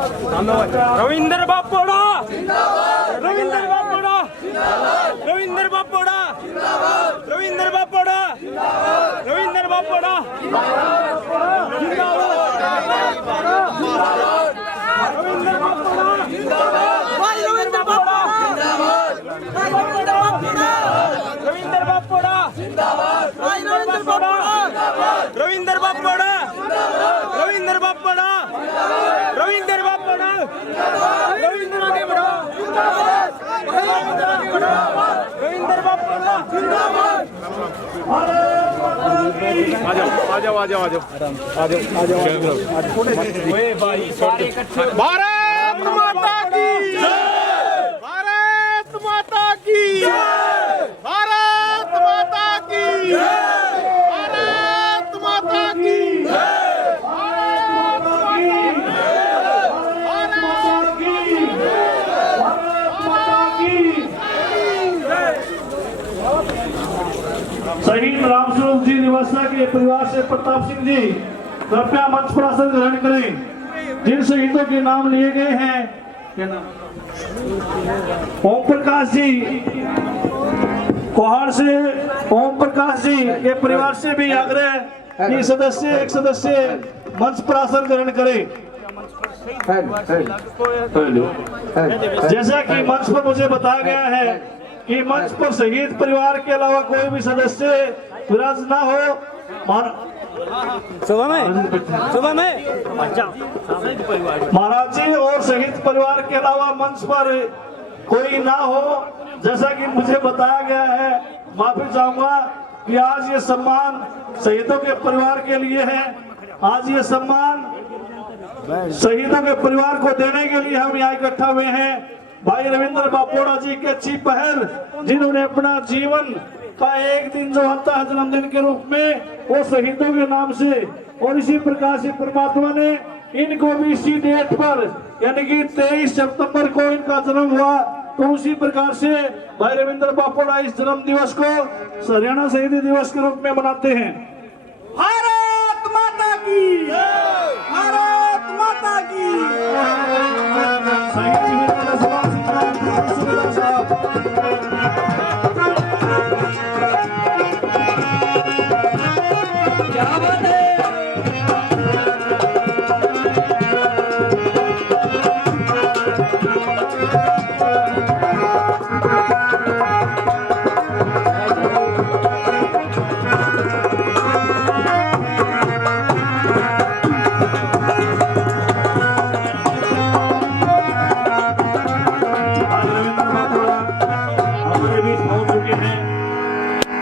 रविंद्र बापोड़ा, रविंद्र बापोड़ा, रविंद्र बापोड़ा, रविंद्र बापोड़ा, रविंद्र बापोड़ा, रविंद्र बापोड़ा, रविंद्र बापोड़ा, रविंद्र बापोड़ा, रविंद्र बापोड़ा, रविंद्र आगे बढ़ो, रविंद्र बापोड़ा, आ जाओ आ जाओ आ जाओ आ जाओ आ जाओ भाई सारे इकट्ठे। भारत माता की जय, भारत माता की जय, भारत माता की जय, भारत माता की जय, भारत माता की जय। शहीद रामस्वरूप जी निवासा के परिवार से प्रताप सिंह जी कृपया मंच पर आसन ग्रहण करें। जिन शहीदों के नाम लिए गए हैं, ओम प्रकाश जी कोहाड़ से, ओम प्रकाश जी के परिवार से भी आग्रह कि एक सदस्य मंच पर आसन ग्रहण करें। जैसा कि मंच पर मुझे बताया गया है कि मंच पर शहीद परिवार के अलावा कोई भी सदस्य विराज ना हो। सुबह में महाराज जी और शहीद परिवार के अलावा मंच पर कोई ना हो। जैसा कि मुझे बताया गया है, माफी चाहूंगा कि आज ये सम्मान शहीदों के परिवार के लिए है। आज ये सम्मान शहीदों के परिवार को देने के लिए हम यहाँ इकट्ठा हुए हैं। भाई रविंद्र बापोड़ा जी की अच्छी पहल, जिन्होंने अपना जीवन का एक दिन जो आता है जन्मदिन के रूप में, वो शहीदों के नाम से, और इसी प्रकार से परमात्मा ने इनको भी इसी डेट पर यानी कि 23 सितंबर को इनका जन्म हुआ, तो उसी प्रकार से भाई रविंद्र बापोड़ा इस जन्म दिवस को हरियाणा शहीदी दिवस के रूप में मनाते हैं। भारत माता की जय, भारत माता की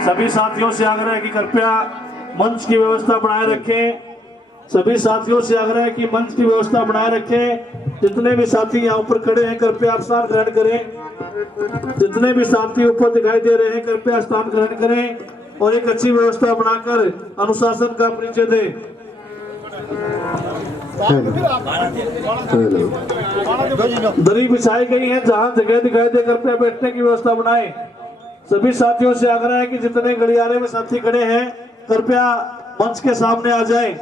सभी साथियों से आग्रह है कि कृपया मंच की व्यवस्था बनाए रखें। सभी साथियों से आग्रह है कि मंच की व्यवस्था बनाए रखें। जितने भी साथी यहाँ ऊपर खड़े हैं कृपया स्थान ग्रहण करें। जितने भी साथी ऊपर दिखाई दे रहे हैं कृपया स्थान ग्रहण करें और एक अच्छी व्यवस्था बनाकर अनुशासन का परिचय दें। दरी बिछाई गई है, जहाँ जगह दिखाई दे कृपया बैठने की व्यवस्था बनाएं। सभी साथियों से आग्रह है कि जितने गलियारे में साथी खड़े हैं कृपया मंच के सामने आ जाएं।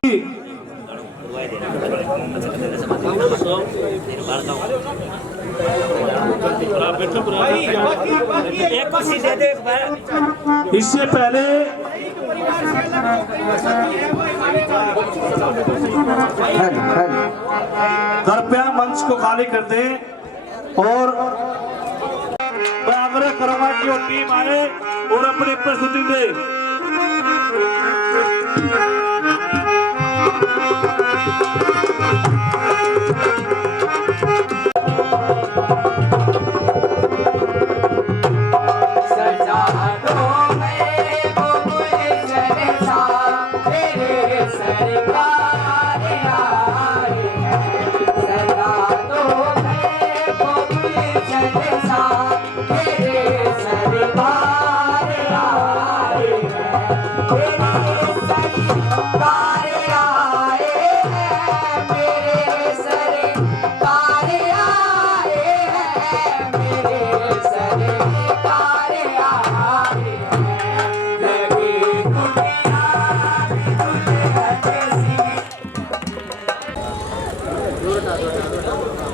इससे पहले कृपया मंच को खाली कर दें और मैं आग्रह करूंगा कि वो टीम आए और अपनी प्रस्तुति दे। सरकार आए हैं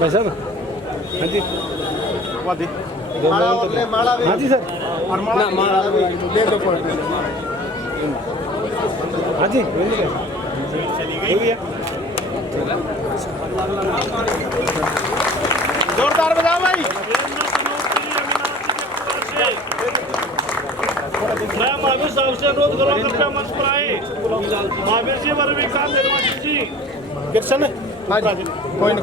भाई साहब हाँ जी वादी हाँ जी सर हाँ जी जोरदार बजाओ भाई। मैं महावीर साहब से अनुरोध करूँ कृपया मंच पर आए। महावीर जी वर विकास निर्वाचित जी किशन कोई ना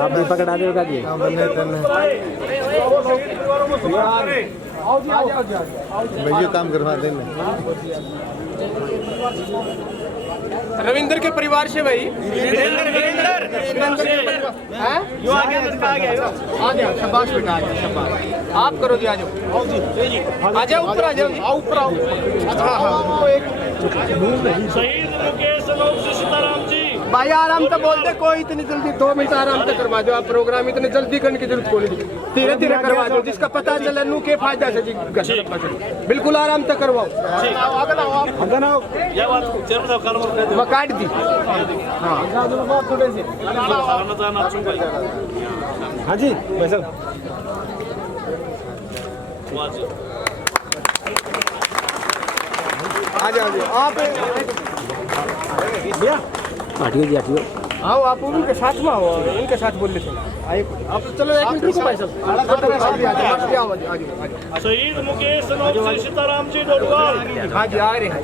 आप भी पकड़ा देगा जी भैया काम करवा देना रविंदर के परिवार से भाई शाबाश बेटा आ गया शाबाश आप करो जी आ जाओ आ जाओ ऊपर आ जाओ ऊपर आओ शहीद मुकेश लोक सीताराम जी भाई आराम से बोलते कोई इतनी जल्दी 2 मिनट आराम से करवा दो आप प्रोग्राम इतने जल्दी करने की जरूरत कोई नहीं धीरे धीरे करवा दो जिसका पता चले नू के फायदा से जी बिल्कुल आराम से करवाओ वो काट दी हाँ जी भाई साहब आ जाओ आप भैया हटियो जी हटियो आओ आप उनके साथ में आओ इनके साथ बोल लेते आइए आप चलो 1 मिनट रुको भाई साहब शहीद मुकेश लोक सीताराम जी डोडवाल हाँ जी आ रहे हैं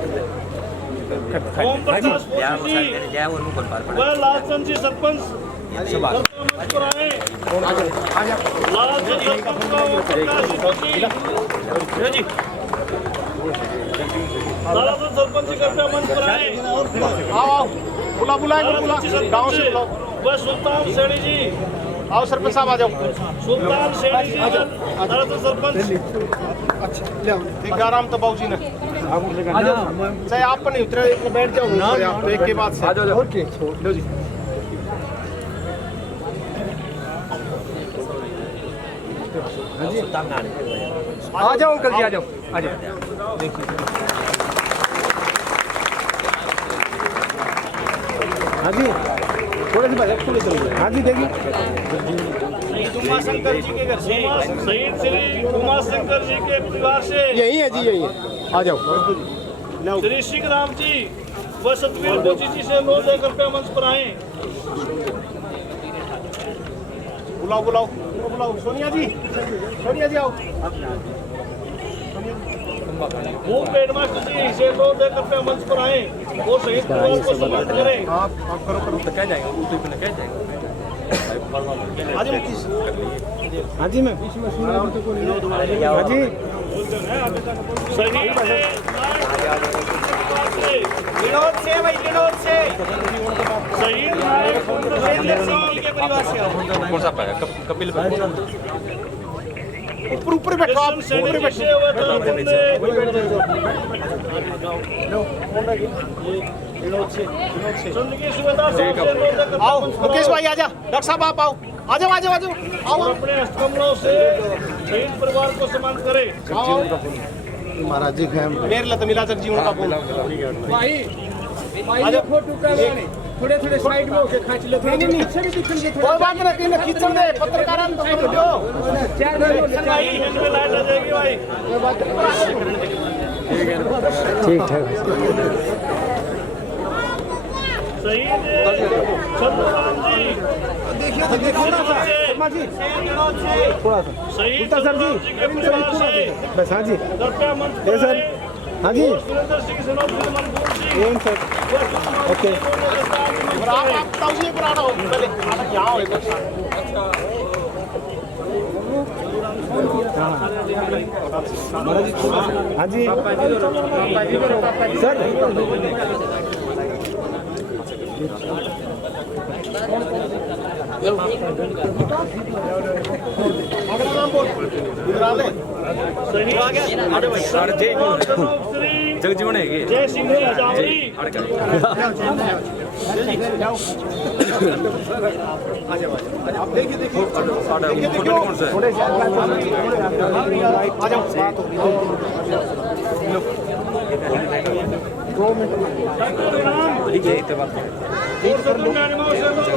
ओम प्रकाश जी व लालचंद जी सरपंच मंच पर आए। लालचंद सरपंच का ओम प्रकाश जी लालचंद सरपंच जी कृपया मंच पर आए। आओ बुलाएंगे गाँव से व सुल्तान सेठी जी आओ सरपंच साहब आ जाओ सुल्तान सेठी जी लालचंद सरपंच अच्छा ले आराम तो बाबूजी ने चाहे आप पर नहीं उतरे बैठ जाओ आप एक के बाद से आ जाओ और लो जी आ जाओ अंकल जी आ जाओ हाँ जी थोड़े से भाई थोड़े चलो हाँ जी देखिए उमाशंकर जी के घर से शहीद श्री उमाशंकर जी के परिवार से यही है जी यही है आ जाओ श्री सिंह राम जी व सतवीर बोची जी से अनुरोध है कृपया मंच पर आए। बुलाओ सोनिया जी आओ वो पेडमास्टर जी से अनुरोध है कृपया मंच पर आए और शहीद परिवार को सम्मानित करें। आप करो तो कह जाएगा हाँ जी मैम हाँ जी विनोद से शहीद के परिवार से कौन सा पाया कपिल ऊपर बैठो आप ऊपर बैठो आओ मुकेश भाई आजा डॉक्टर साहब आप आओ आ जाओ अपने हस्तकमलों से शहीद परिवार को सम्मानित करें। महाराज जी मेरे लत मिला सर जीवन का भाई फोटो करवाने थोड़े साइड में होके खींच ले नहीं पीछे भी दिखेंगे कोई बात नहीं ना खींच दे पत्रकारों को समझ लो 4 मिनट हैंड में लाइट आ जाएगी भाई ठीक है शहीद छत्रराम जी देखिए थोड़ा सा शहीद सर जी के परिवार से बस हाँ जी कृपया मंच पर सर आए। हाँ जी सुरेंद्र सिंह सनोत्री मनपूर जी सर ओके आप ताऊजी पर आ रहा हो पहले यहाँ हो एक हाँ जी सर जगजीवन है जय सिंह जी हजावरी आप देखिए कौन सा थोड़े से आ जाओ 2 मिनट और सदन में animation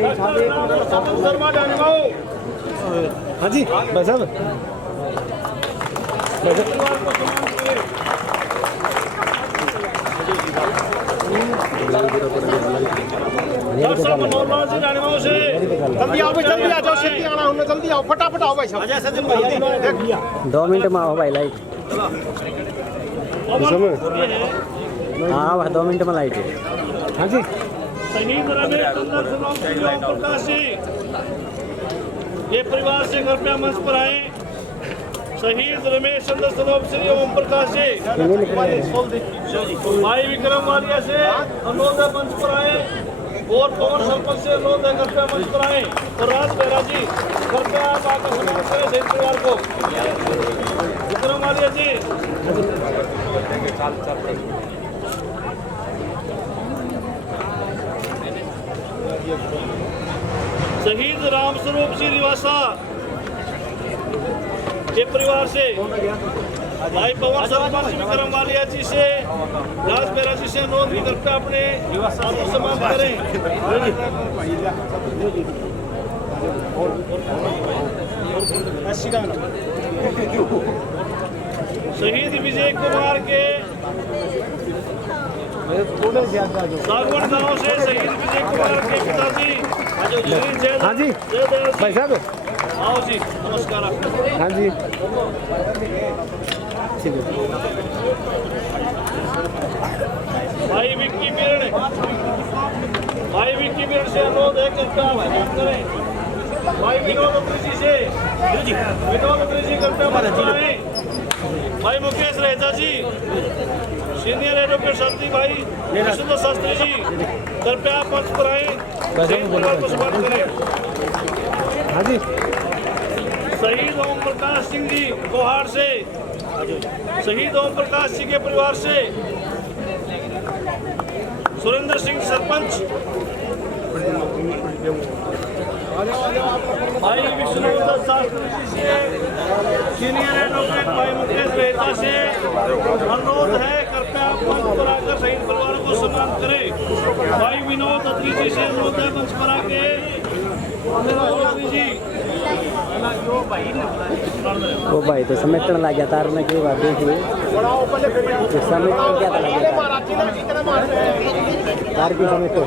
शर्मा डानिमाओ। हाँ जी भाई साहब मनोहर जी डानिमाओ से जल्दी आओ भाई, जल्दी आ जाओ, छेती आना हमने, जल्दी आओ, फटाफट आओ भाई साहब। अजय सज्जन भाई 2 मिनट में आओ भाई लाइट। हाँ भाई 2 मिनट में लाइट है। हाँ जी शहीद रमेश चंद्र ओम प्रकाश जी ये परिवार से कृपया मंच पर आए। शहीद रमेश चंद्र सनोप श्री ओम प्रकाश जी भाई विक्रम वालिया से अनुरोध है मंच पर आए, और पवन सरपंच से अनुरोध है कृपया मंच पर आए, और राज बेरा जी कृपया आप आकर सम्मान करें शहीद परिवार को। विक्रम वालिया जी शहीद राम स्वरूप जी निवासा के परिवार से भाई पवन सरपंच विक्रम वालिया जी से राज बेरा जी से अनुरोध भी करते अपने सम्मान करें। शहीद विजय कुमार के सागवन गांव से शहीद विजय कुमार के पिताजी हाँ जी भाई साहब आओ जी, नमस्कार। हाँ जी भाई विक्की बीरण से अनुरोध है कृपया आप करें। भाई विनोद अत्री जी से विनोद अत्री जी कृपया भाई मुकेश रेजा जी सीनियर एडवोकेट शांति भाई विशुद्ध शास्त्री जी कृपया आप मंच पर आए, को सम्मान करें। हाँ जी शहीद ओम प्रकाश सिंह जी गोहार से शहीद ओम प्रकाश जी के परिवार से सुरेंद्र सिंह सरपंच भाई विष्णुदत्त शास्त्री जी से सीनियर एडवोकेट भाई मुकेश मेहता से अनुरोध है कृपया मंच पर आकर शहीद परिवारों को सम्मान करें। भाई विनोद अत्री जी से अनुरोध है मंच पर आके जी वो भाई तो समेटने लग गया तार में क्यों बात देखिए समेट क्या था तार की समेट तो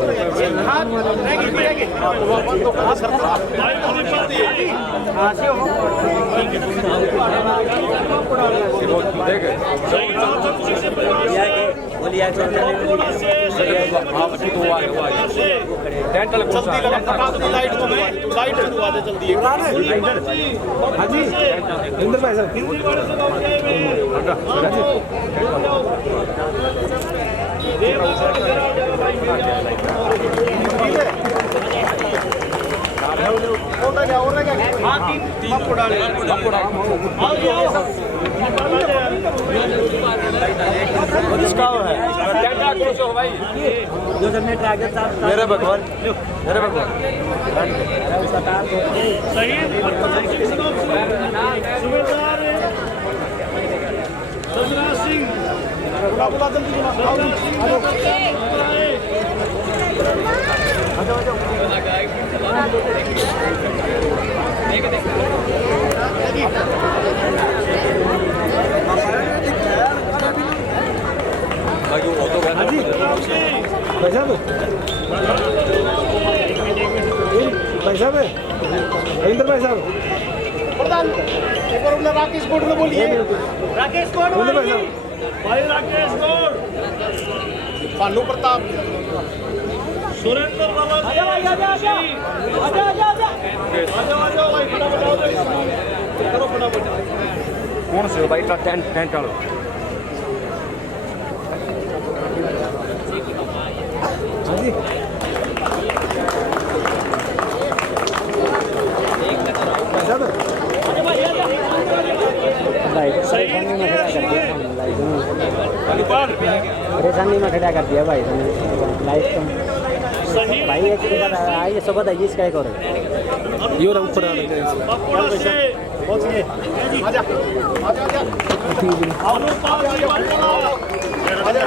लाइट दे जल्दी। हाँ जी इंद्र भाई साहब मेरे भगवान मेरे भगवान सुबेदार सजरा सिंह हाँ जी भाई साहब भाई साहब इंद्र भाई साहब प्रधान एक बार राकेश गौड़ ने बोलिए। राकेश गौड़ भाई राकेश गौड़ भानु प्रताप सुरेंद्र बाबा करो फटाफट। कौन से भाई का टेंट वाला हाँ जी परेशानी में खड़ा कर दिया भाई लाइफ तो भाई एक आइए सब बताइए इसका एक और ये रहा ऊपर आजा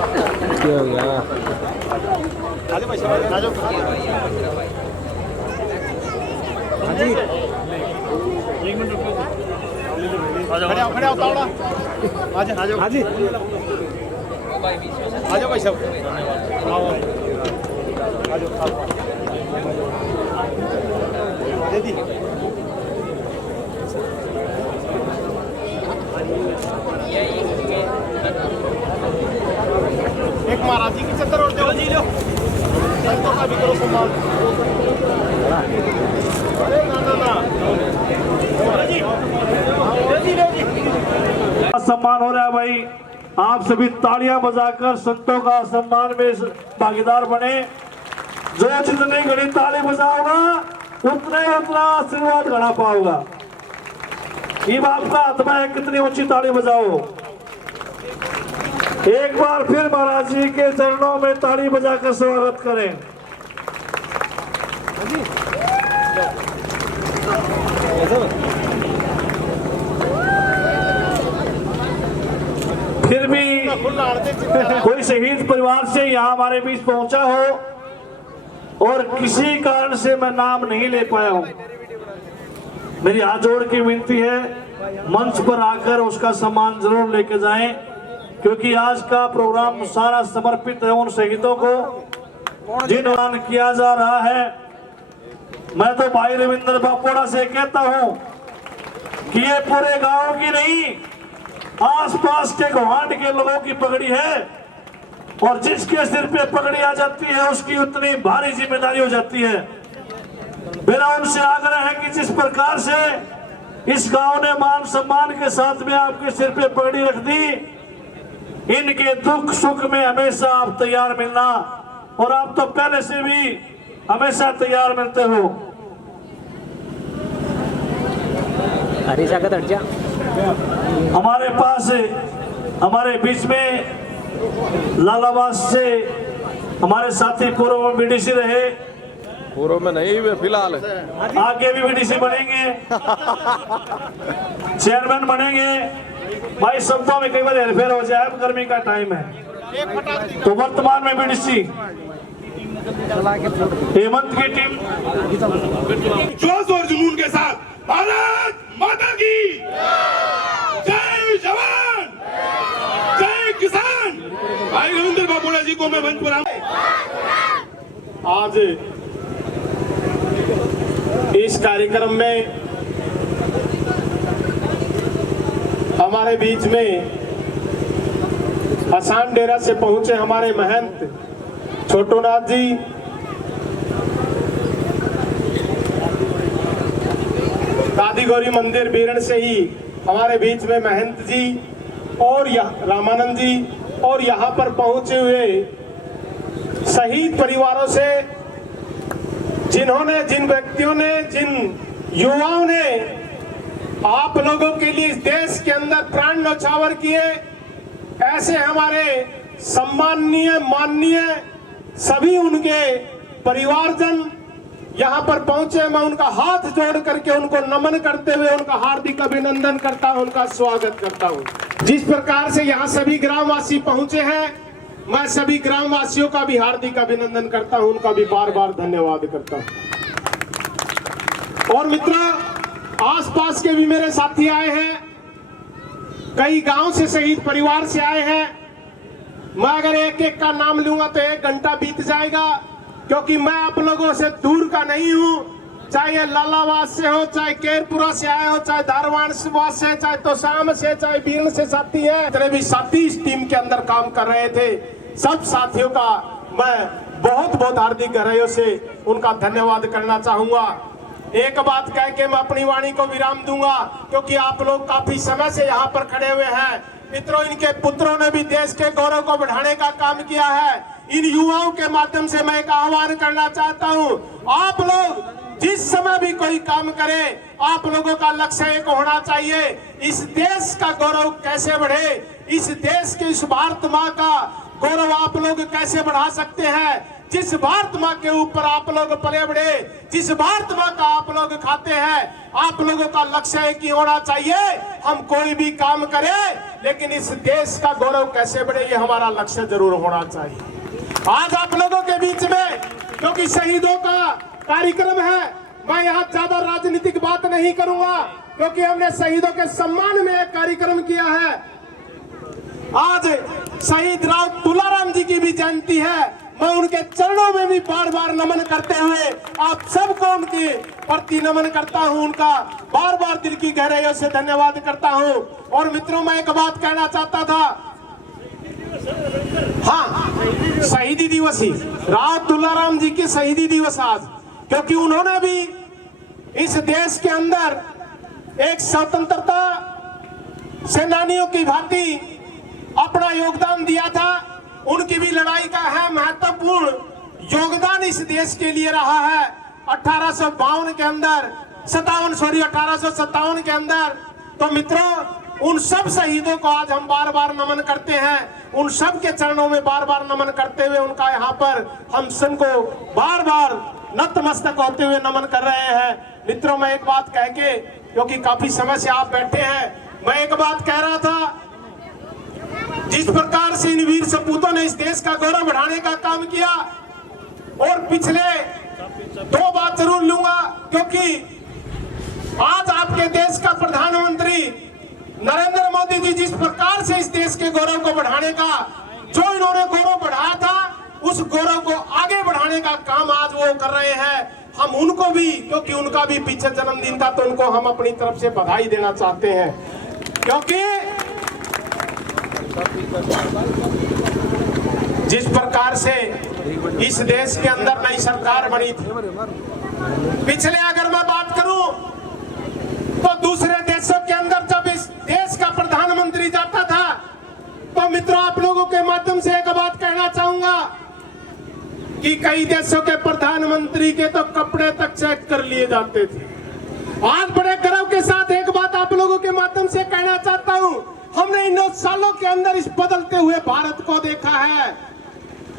क्या हो गया? खड़े आओ तावड़ा आजा हाजी आजा भाई साहब आओ दीदी एक महाराज जी की चद्दर और दो जी लो संतों का भी करो सम्मान अरे ना सम्मान हो रहा है भाई। आप सभी तालियां बजाकर संतों का सम्मान में भागीदार बने। जो जितनी घड़ी ताली बजाओगा उतना आशीर्वाद घड़ा पाओगा। ये आपका आत्मा है, कितनी ऊंची ताली बजाओ। एक बार फिर महाराज जी के चरणों में ताली बजाकर स्वागत करें। फिर भी कोई शहीद परिवार से यहाँ हमारे बीच पहुंचा हो और किसी कारण से मैं नाम नहीं ले पाया हूं, मेरी हाथ जोड़ के विनती है मंच पर आकर उसका सम्मान जरूर लेके जाएं, क्योंकि आज का प्रोग्राम सारा समर्पित है उन शहीदों को जिन्होंने किया जा रहा है। मैं तो भाई रविंद्र बापोड़ा से कहता हूं कि ये पूरे गांव की नहीं, आसपास के गुहांड के लोगों की पगड़ी है, और जिसके सिर पे पगड़ी आ जाती है उसकी उतनी भारी जिम्मेदारी हो जाती है। मेरा उनसे आग्रह है कि जिस प्रकार से इस गांव ने मान सम्मान के साथ में आपके सिर पे पगड़ी रख दी, इनके दुख सुख में हमेशा आप तैयार मिलना, और आप तो पहले से भी हमेशा तैयार मिलते हो। हरीशा का दर्जा हमारे पास हमारे बीच में लालाबाद से हमारे साथी पूर्व में बीडीसी रहे, पूर्व में नहीं फिलहाल आगे भी बीडीसी बनेंगे, चेयरमैन बनेंगे। भाई शब्दों में कई बार हेरफेर हो जाए, गर्मी का टाइम है, तो वर्तमान में बीडीसी हेमंत की टीम जोश और जुनून के साथ भारत माता की जय जवान जय किसान। भाई रविंद्र बापोड़ा जी को मैं मंच पर आज इस कार्यक्रम में हमारे बीच में आसान डेरा से पहुंचे हमारे महंत छोटूनाथ जी, दादी गौरी मंदिर बीरण से ही हमारे बीच में महंत जी और रामानंद जी, और यहाँ पर पहुंचे हुए शहीद परिवारों से, जिन्होंने, जिन व्यक्तियों ने, जिन युवाओं ने आप लोगों के लिए इस देश के अंदर प्राण न्यौछावर किए, ऐसे हमारे सम्माननीय माननीय सभी उनके परिवारजन यहाँ पर पहुंचे। मैं उनका हाथ जोड़ करके उनको नमन करते हुए उनका हार्दिक अभिनंदन करता हूं, उनका स्वागत करता हूं। जिस प्रकार से यहाँ सभी ग्रामवासी पहुंचे हैं, मैं सभी ग्रामवासियों का भी हार्दिक अभिनंदन करता हूं, उनका भी बार बार धन्यवाद करता हूं। और मित्रों, आसपास के भी मेरे साथी आए हैं, कई गांव से शहीद परिवार से आए हैं। मैं अगर एक एक का नाम लूंगा तो 1 घंटा बीत जाएगा, क्योंकि मैं आप लोगों से दूर का नहीं हूं। चाहे ये लालाबाद से हो, चाहे केरपुरा से आए हो, चाहे धारवाड़ से, चाहे तोशाम से, चाहे बीरण से साथी है, इतने भी साथी इस टीम के अंदर काम कर रहे थे। सब साथियों का मैं बहुत बहुत हार्दिक गहराइयों से उनका धन्यवाद करना चाहूंगा। एक बात कह के मैं अपनी वाणी को विराम दूंगा, क्योंकि आप लोग काफी समय से यहाँ पर खड़े हुए हैं। मित्रों, इनके पुत्रों ने भी देश के गौरव को बढ़ाने का काम किया है। इन युवाओं के माध्यम से मैं एक आह्वान करना चाहता हूं, आप लोग जिस समय भी कोई काम करें, आप लोगों का लक्ष्य एक होना चाहिए, इस देश का गौरव कैसे बढ़े, इस देश की, इस भारत माँ का गौरव आप लोग कैसे बढ़ा सकते हैं। जिस भारत माँ के ऊपर आप लोग पले बढ़े, जिस भारत माँ का आप लोग खाते हैं, आप लोगों का लक्ष्य एक ही होना चाहिए, हम कोई भी काम करें लेकिन इस देश का गौरव कैसे बढ़े, ये हमारा लक्ष्य जरूर होना चाहिए। आज आप लोगों के बीच में क्योंकि शहीदों का कार्यक्रम है, मैं यहाँ ज्यादा राजनीतिक बात नहीं करूंगा क्योंकि हमने शहीदों के सम्मान में एक कार्यक्रम किया है। आज शहीद राव तुलाराम जी की भी जयंती है, मैं उनके चरणों में भी बार बार नमन करते हुए आप सबको उनके प्रति नमन करता हूं, उनका बार बार दिल की गहराइयों से धन्यवाद करता हूं। और मित्रों, मैं एक बात कहना चाहता था, हाँ, शहीदी दिवस ही राव तुलाराम जी की शहीदी दिवस आज, क्योंकि उन्होंने भी इस देश के अंदर एक स्वतंत्रता सेनानियों की भांति अपना योगदान दिया था। उनकी भी लड़ाई का है महत्वपूर्ण योगदान इस देश के लिए रहा है। 1852 के अंदर 1857 के अंदर। तो मित्रों, उन सब शहीदों को आज हम बार बार नमन करते हैं, उन सब के चरणों में बार बार नमन करते हुए उनका यहाँ पर हम सबको बार बार नतमस्तक होते हुए नमन कर रहे हैं। मित्रों, मैं एक बात कह के, क्योंकि काफी समय से आप बैठे हैं, मैं एक बात कह रहा था, जिस प्रकार से इन वीर सपूतों ने इस देश का गौरव बढ़ाने का काम किया, और पिछले दो बात जरूर लूंगा, क्योंकि आज आपके देश का प्रधानमंत्री नरेंद्र मोदी जी जिस प्रकार से इस देश के गौरव को बढ़ाने का, जो इन्होंने गौरव बढ़ाया था, उस गौरव को आगे बढ़ाने का काम आज वो कर रहे हैं। हम उनको भी, क्योंकि उनका भी पीछे जन्मदिन था, तो उनको हम अपनी तरफ से बधाई देना चाहते हैं, क्योंकि जिस प्रकार से इस देश के अंदर नई सरकार बनी थी, पिछले अगर मैं बात करूं तो दूसरे देशों के अंदर जब इस देश का प्रधानमंत्री जाता था, तो मित्रों, आप लोगों के माध्यम से एक बात कहना चाहूंगा कि कई देशों के प्रधानमंत्री के तो कपड़े तक चेक कर लिए जाते थे। आज बड़े गर्व के साथ एक बात आप लोगों के माध्यम से कहना चाहता हूं, हमने इन 9 सालों के अंदर इस बदलते हुए भारत को देखा है।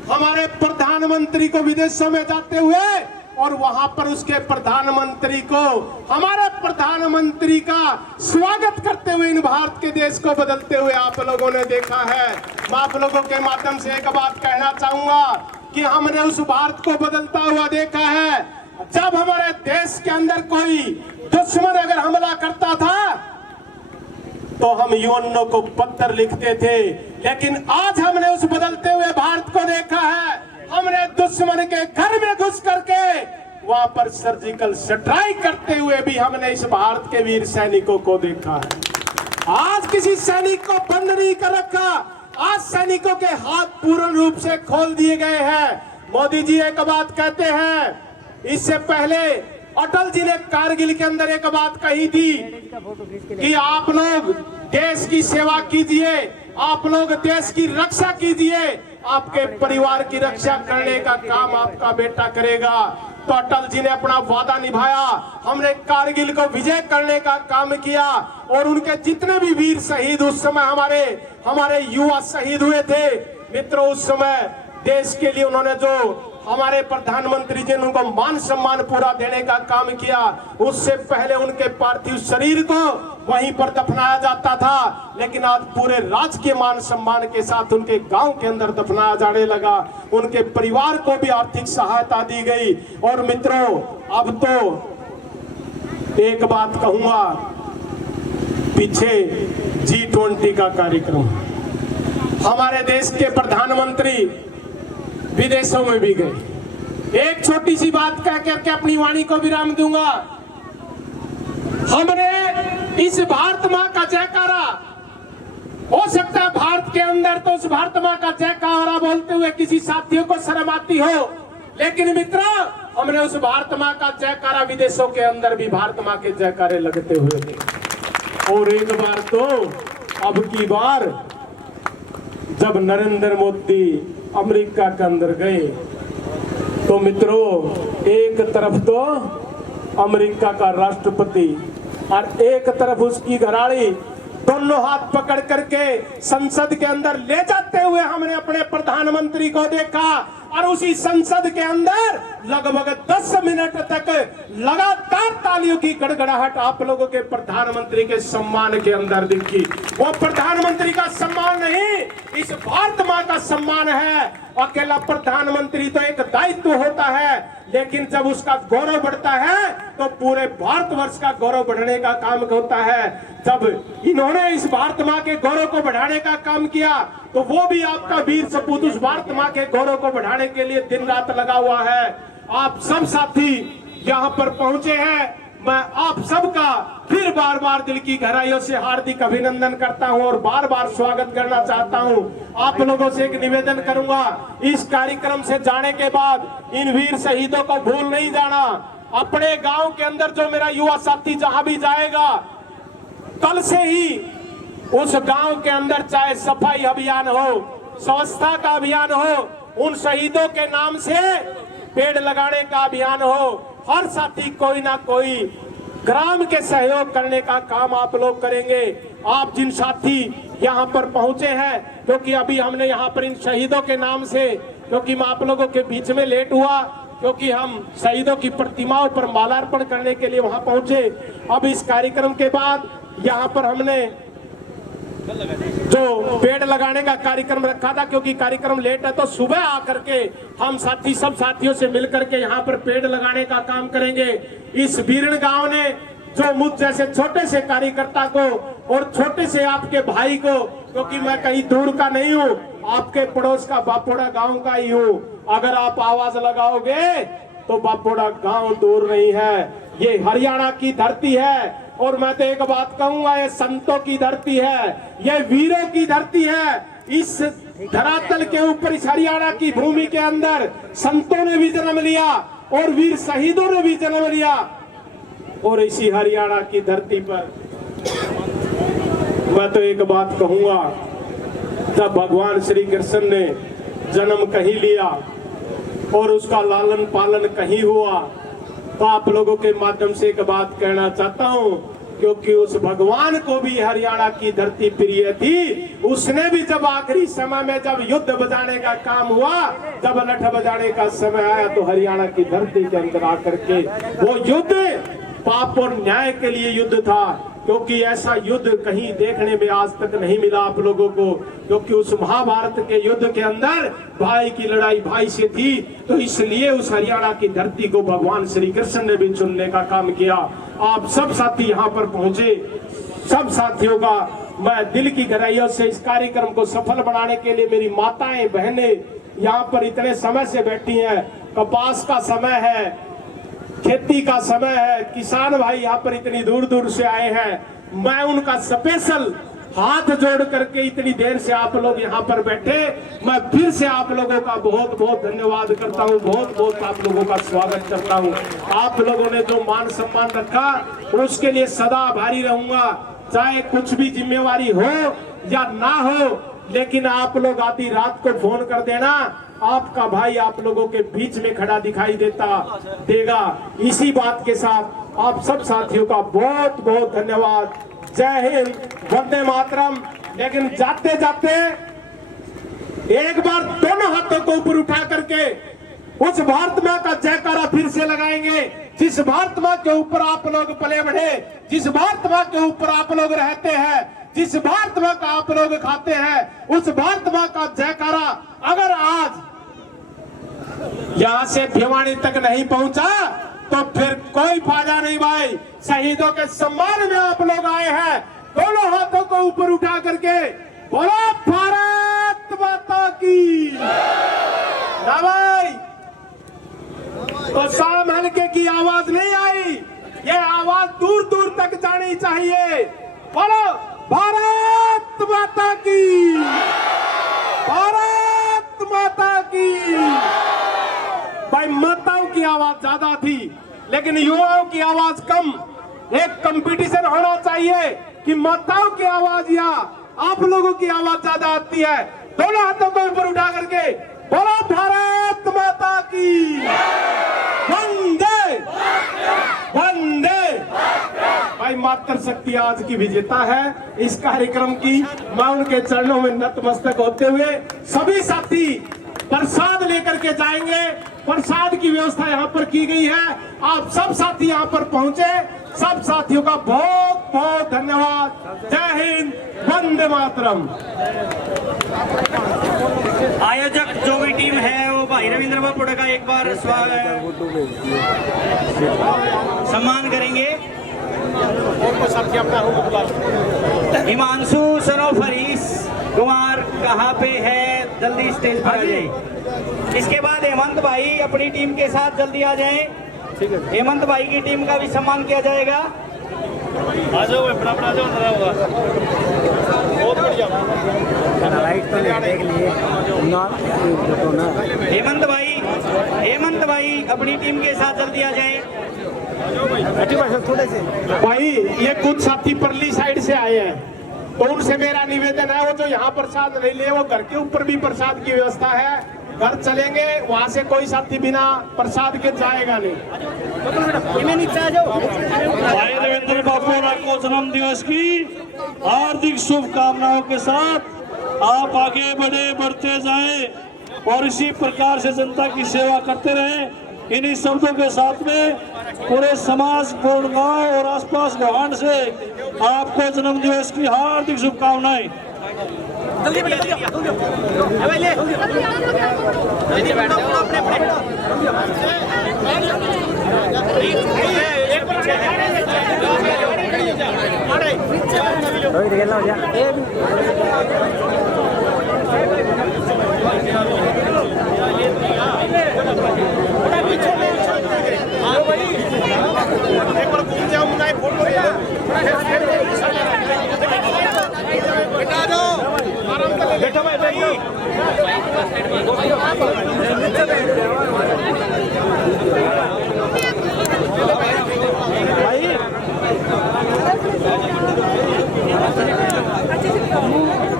हमारे प्रधानमंत्री को विदेशों में जाते हुए और वहां पर उसके प्रधानमंत्री को, हमारे प्रधानमंत्री का स्वागत करते हुए इन भारत के देश को बदलते हुए आप लोगों ने देखा है। मैं आप लोगों के माध्यम से एक बात कहना चाहूंगा कि हमने उस भारत को बदलता हुआ देखा है। जब हमारे देश के अंदर कोई दुश्मन अगर हमला करता था तो हम यूएनओ को पत्र लिखते थे, लेकिन आज हमने उस बदलते हुए भारत को देखा है। हमने दुश्मन के घर में घुस करके वहां पर सर्जिकल स्ट्राइक करते हुए भी हमने इस भारत के वीर सैनिकों को देखा है। आज किसी सैनिक को बंद नहीं कर रखा, आज सैनिकों के हाथ पूर्ण रूप से खोल दिए गए हैं। मोदी जी एक बात कहते हैं, इससे पहले अटल जी ने कारगिल के अंदर एक बात कही थी कि आप लोग देश की सेवा कीजिए, आप लोग देश की रक्षा कीजिए, आपके परिवार की रक्षा करने का काम आपका बेटा करेगा। तो अटल जी ने अपना वादा निभाया, हमने कारगिल को विजय करने का काम किया, और उनके जितने भी वीर शहीद उस समय हमारे युवा शहीद हुए थे। मित्रों, उस समय देश के लिए उन्होंने जो हमारे प्रधानमंत्री जी ने उनको मान सम्मान पूरा देने का काम किया, उससे पहले उनके पार्थिव शरीर को वहीं पर दफनाया जाता था, लेकिन आज पूरे राज्य के मान सम्मान के साथ उनके गांव के अंदर दफनाया जाने लगा। उनके परिवार को भी आर्थिक सहायता दी गई। और मित्रों, अब तो एक बात कहूंगा, पीछे G20 का कार्यक्रम, हमारे देश के प्रधानमंत्री विदेशों में भी गए। एक छोटी सी बात कह करके अपनी वाणी को विराम दूंगा। हमने इस भारत माँ का जयकारा, हो सकता है भारत के अंदर तो उस भारत माँ का जयकारा बोलते हुए किसी साथियों को शर्म आती हो, लेकिन मित्रों, हमने उस भारत माँ का जयकारा विदेशों के अंदर भी भारत माँ के जयकारे लगते हुए देखे। और एक बार तो अब की बार जब नरेंद्र मोदी अमेरिका के अंदर गए, तो मित्रों, एक तरफ तो अमेरिका का राष्ट्रपति और एक तरफ उसकी घराड़ी, दोनों हाथ पकड़ करके संसद के अंदर ले जाते हुए हमने अपने प्रधानमंत्री को देखा। और उसी संसद के अंदर लगभग 10 मिनट तक लगातार तालियों की गड़गड़ाहट आप लोगों के प्रधानमंत्री के सम्मान के अंदर दिखी। वो प्रधानमंत्री का सम्मान नहीं, इस भारत माँ का सम्मान है। अकेला प्रधानमंत्री तो एक दायित्व होता है, लेकिन जब उसका गौरव बढ़ता है तो पूरे भारतवर्ष का गौरव बढ़ने का काम होता है। जब इन्होंने इस भारत माँ के गौरव को बढ़ाने का काम किया तो वो भी आपका वीर सपूत उस भारत माँ के गौरव को बढ़ाने के लिए दिन रात लगा हुआ है। आप सब साथी यहाँ पर पहुंचे हैं, मैं आप सबका फिर बार बार दिल की गहराइयों से हार्दिक अभिनंदन करता हूं और बार बार स्वागत करना चाहता हूं। आप लोगों से एक निवेदन करूंगा, इस कार्यक्रम से जाने के बाद इन वीर शहीदों को भूल नहीं जाना। अपने गांव के अंदर जो मेरा युवा साथी जहां भी जाएगा, कल से ही उस गांव के अंदर चाहे सफाई अभियान हो, स्वच्छता का अभियान हो, उन शहीदों के नाम से पेड़ लगाने का अभियान हो, हर साथी कोई ना कोई ग्राम के सहयोग करने का काम आप लोग करेंगे। आप जिन साथी यहाँ पर पहुंचे हैं, क्योंकि अभी हमने यहाँ पर इन शहीदों के नाम से, क्योंकि मैं आप लोगों के बीच में लेट हुआ, क्योंकि हम शहीदों की प्रतिमाओं पर मालार्पण करने के लिए वहां पहुंचे। अब इस कार्यक्रम के बाद यहाँ पर हमने जो पेड़ लगाने का कार्यक्रम रखा था, क्योंकि कार्यक्रम लेट है तो सुबह आकर के हम साथी सब साथियों से मिलकर के यहाँ पर पेड़ लगाने का काम करेंगे। इस बीरण गांव ने जो मुझ जैसे छोटे से कार्यकर्ता को और छोटे से आपके भाई को, क्योंकि मैं कहीं दूर का नहीं हूँ, आपके पड़ोस का बापोड़ा गांव का ही हूँ, अगर आप आवाज लगाओगे तो बापोड़ा गांव दूर नहीं है, ये हरियाणा की धरती है। और मैं तो एक बात कहूंगा, ये संतों की धरती है, ये वीरों की धरती है। इस धरातल के ऊपर, इस हरियाणा की भूमि के अंदर संतों ने भी जन्म लिया और वीर शहीदों ने भी जन्म लिया। और इसी हरियाणा की धरती पर मैं तो एक बात कहूंगा, जब भगवान श्री कृष्ण ने जन्म कहीं लिया और उसका लालन पालन कहीं हुआ, तो आप लोगों के माध्यम से एक बात कहना चाहता हूं, क्योंकि उस भगवान को भी हरियाणा की धरती प्रिय थी। उसने भी जब आखिरी समय में जब युद्ध बजाने का काम हुआ, जब लठ बजाने का समय आया, तो हरियाणा की धरती के अंदर आकर के वो युद्ध पाप और न्याय के लिए युद्ध था। क्योंकि ऐसा युद्ध कहीं देखने में आज तक नहीं मिला आप लोगों को, क्योंकि उस महाभारत के युद्ध के अंदर भाई की लड़ाई भाई से थी, तो इसलिए उस हरियाणा की धरती को भगवान श्री कृष्ण ने भी चुनने का काम किया। आप सब साथी यहाँ पर पहुंचे, सब साथियों का मैं दिल की गहराइयों से इस कार्यक्रम को सफल बनाने के लिए, मेरी माताएं बहनें यहाँ पर इतने समय से बैठी हैं, कपास का समय है, खेती का समय है, किसान भाई यहाँ पर इतनी दूर दूर से आए हैं, मैं उनका स्पेशल हाथ जोड़ करके इतनी देर से आप लोग यहाँ पर बैठे, मैं फिर से आप लोगों का बहुत बहुत धन्यवाद करता हूँ, बहुत बहुत आप लोगों का स्वागत करता हूँ। आप लोगों ने जो मान सम्मान रखा उसके लिए सदा आभारी रहूंगा, चाहे कुछ भी जिम्मेवारी हो या ना हो, लेकिन आप लोग आधी रात को फोन कर देना, आपका भाई आप लोगों के बीच में खड़ा दिखाई देगा। इसी बात के साथ आप सब साथियों का बहुत बहुत धन्यवाद। जय हिंद, वंदे मातरम। लेकिन जाते जाते एक बार दोनों हाथों को ऊपर उठा करके उस भारत माँ का जयकारा फिर से लगाएंगे, जिस भारत माँ के ऊपर आप लोग पले बढ़े, जिस भारत माँ के ऊपर आप लोग रहते हैं, जिस भारत माँ का आप लोग खाते हैं, उस भारत माँ का जयकारा अगर आज यहाँ से भिवानी तक नहीं पहुंचा तो फिर कोई फायदा नहीं भाई। शहीदों के सम्मान में आप लोग आए हैं, दोनों हाथों को ऊपर उठा करके बोलो भारत माता की ना भाई। तो शाम हल्के की आवाज नहीं आई, ये आवाज दूर दूर तक जानी चाहिए। बोलो भारत माता की, भारत माता की। भाई माताओं की आवाज ज्यादा थी लेकिन युवाओं की आवाज कम। एक कंपटीशन होना चाहिए कि माताओं की आवाज या आप लोगों की आवाज ज्यादा आती है। दोनों हाथों को ऊपर उठा करके बोलो भारत माता की वंदे वंदे। भाई मातृशक्ति आज की विजेता है इस कार्यक्रम की। मैं उनके चरणों में नतमस्तक होते हुए सभी साथी प्रसाद लेकर के जाएंगे। प्रसाद की व्यवस्था यहाँ पर की गई है। आप सब साथी यहाँ पर पहुंचे, सब साथियों का बहुत बहुत धन्यवाद। जय हिंद, वंदे मातरम। आयोजक जो भी टीम है वो भाई रविंद्र बापुड़ा का एक बार सम्मान करेंगे। हिमांशु सनोफरीस कुमार कहाँ पे है, जल्दी स्टेज पर आ जाए। इसके बाद हेमंत भाई अपनी टीम के साथ जल्दी आ जाएं। हेमंत भाई की टीम का भी सम्मान किया जाएगा। आ जाओ, बड़ा बड़ा जाओ, बहुत बढ़िया। हेमंत भाई अपनी टीम के साथ जल्दी आ जाएं। भाई ये कुछ साथी परली साइड से आए हैं, तो उनसे मेरा निवेदन है वो जो यहाँ प्रसाद नहीं ले, वो घर के ऊपर भी प्रसाद की व्यवस्था है। घर चलेंगे, वहाँ से कोई साथी बिना प्रसाद के जाएगा नहीं। भाई रविंद्र बापुड़ा को जन्म दिवस की हार्दिक शुभकामनाओं के साथ आप आगे बढ़ते जाएं और इसी प्रकार से जनता की सेवा करते रहें। इन्हीं शब्दों के साथ में पूरे समाज, गांव और आसपास गवांड से आपको जन्म दिवस की हार्दिक शुभकामनाएं।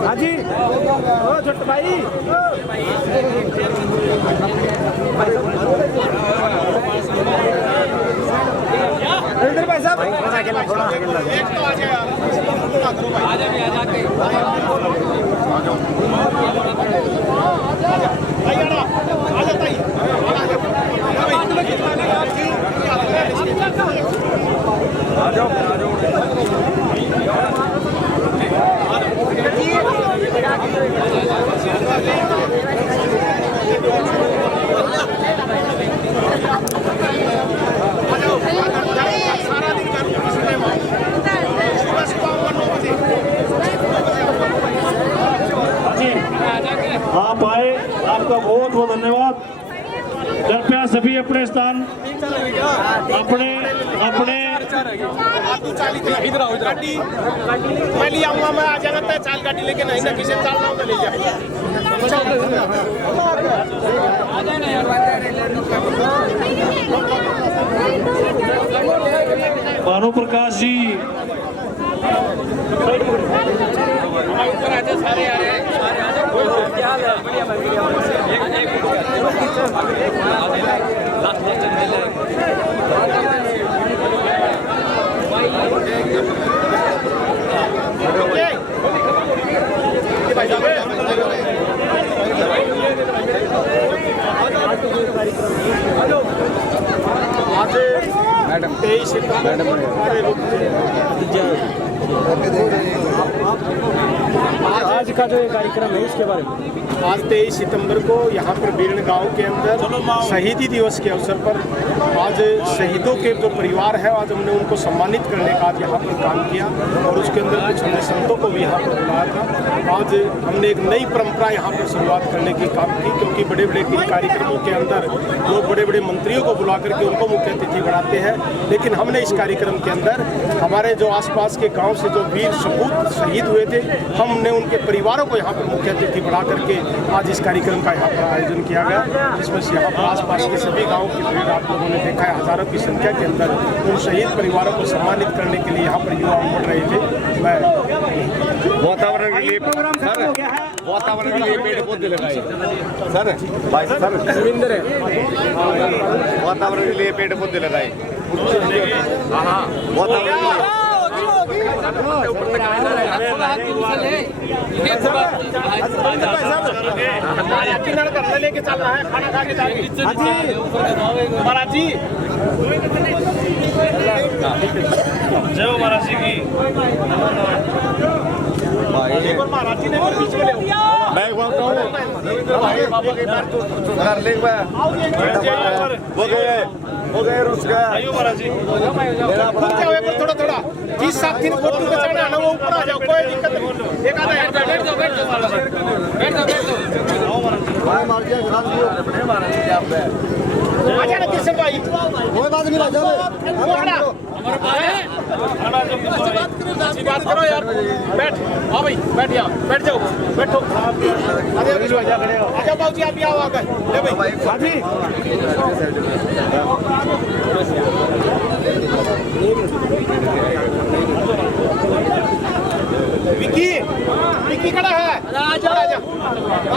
हाजी ओ छोटे भाई रविंद्र भाई साहब थोड़ा एक तो आ जाए आ जाओ। आप आए, आपका बहुत बहुत धन्यवाद। कृपया सभी अपने स्थान अपने इधर आओ, मैं ले आऊंगा, मैं आ जाना चाल गाड़ी लेके नहीं ना किसी चाल लाऊंगा ले जा। भानु प्रकाश जी सारे आ रहे हैं। मैडम 23 आज का जो ये कार्यक्रम है इसके बारे में, आज 23 सितंबर को यहाँ पर बीरण गांव के अंदर शहीदी दिवस के अवसर पर आज शहीदों के जो परिवार है आज हमने उनको सम्मानित करने का आज यहाँ पर काम किया और उसके अंदर कुछ हमने संतों को भी यहाँ पर बुलाया था। आज हमने एक नई परंपरा यहाँ पर शुरुआत करने की काम की, क्योंकि बड़े बड़े कार्यक्रमों के अंदर लोग बड़े बड़े मंत्रियों को बुला करके उनको मुख्य अतिथि बनाते हैं, लेकिन हमने इस कार्यक्रम के अंदर हमारे जो आसपास के गाँव से जो वीर सपूत शहीद हुए थे हमने उनके परिवारों को यहाँ पर मुख्य अतिथि बढ़ा करके आज इस कार्यक्रम का यहाँ पर आयोजन किया गया, जिसमें से यहाँ पर आसपास के सभी गाँव की भीड़ आप लोगों ने देखा है। हजारों की संख्या के अंदर उन शहीद परिवारों को सम्मानित करने के लिए यहाँ पर युवा उमड़ रहे थे। मैं वातावरण के लिए वातावरण के लिए पेड़ पौधे लगाए सर, भाई सर रविंद्र वातावरण के लिए पेड़ पौधे लगाए। हाँ वातावरण लेके चल रहा है खाना खा के महाराज जी जय हो महाराज जी की महाराज जी ने बीच में मैं बोलता हूँ कर ले हो गए रुस गया आइयो महाराज जी थोड़ा थोड़ा 30-7 दिन फोटो बचाना ना वो ऊपर आ जाओ कोई दिक्कत नहीं एक आधा बैठ जाओ मार दिया आजा ना किशन भाई कोई बात नहीं राजा बात करो यार बैठ हाँ भाई बैठ जाओ बैठ जाओ बैठो आजा बाबू जी आप भी आओ आकर ले भाई साथी विकी विकी खड़ा है आजा आजा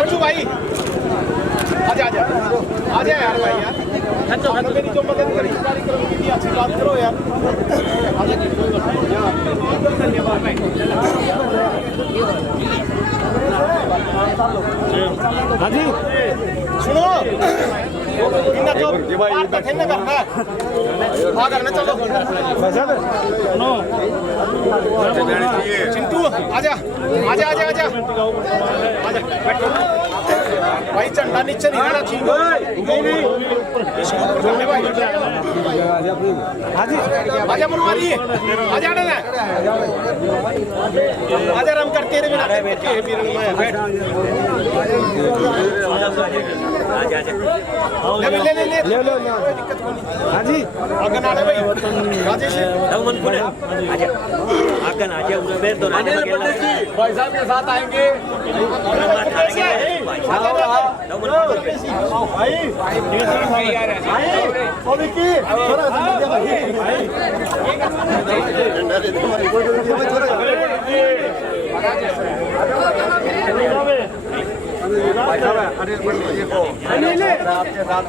अर्जू भाई आजा आजा आजा यार भाई यार मेरी जो मदद करी कार्यक्रम की थी अच्छी बात करो यार आजा हाँ जी सुनो इन्ना जो बात थे ना करना हाँ करना चलो सुनो चिंटू आजा आजा आजा आजा आजा बैठो भाई झंडा नीचे नहीं रहना चाहिए इसको ऊपर करने भाई हाजी आजा मुनवारी आजा ना आजा राम कर तेरे बिना बैठ आजा आजा ले ले ले ले लो दिक्कत कोई नहीं हाजी आगन आने भाई राजेश दमन पुणे आजा आगन आजा उधर बैठ दो राजे भाई साहब के साथ आएंगे आपके साथ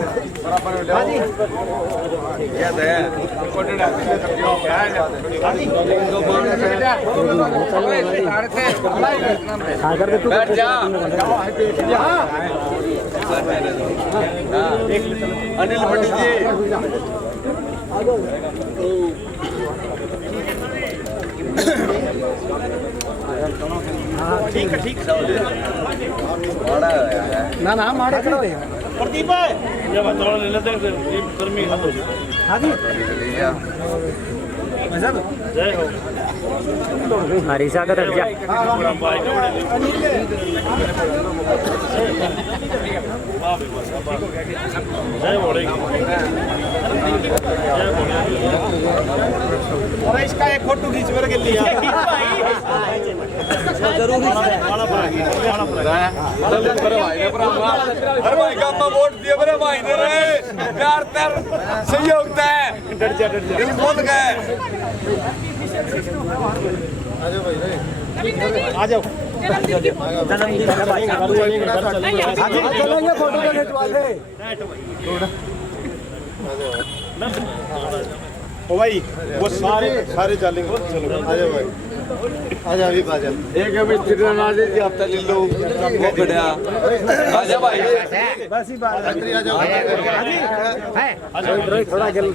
बैठ जा अनिल पंडित जी ठीक है ठीक ना ना माड़ा खड़ा है प्रदीप है ये बात थोड़ा ले लेते हैं गर्मी खत्म हो जाए हां जी जय हो हरीसा का दर्जा जय बोले और इसका एक फोटो खींच के लिया अरे भाई काम में वोट दिए मेरे भाई ने रे प्यार तर सहयोग है दिल खोल गए आ जाओ चलेंगे फोटो खिंचवा दे ओ भाई वो सारे चलेंगे चलो आ जाओ भाई आजा अभी आजा एक अभी चिरना दे दी हफ्ता ले लो वो बढ़िया आजा भाई बस ही बात आजा है थोड़ा जल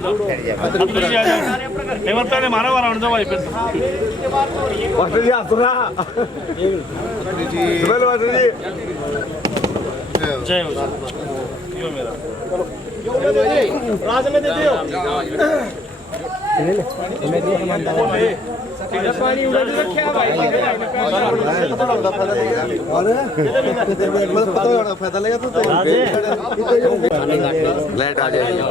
केवल पहले मारा वाला उड़ जाओ भाई फिर वाटली आपको ना जी बोलो वाटली जय हो यो मेरा राज में दे दियो पानी उड़ा दे रखा भाई फायदा लेगा तो लेट आ जाएगा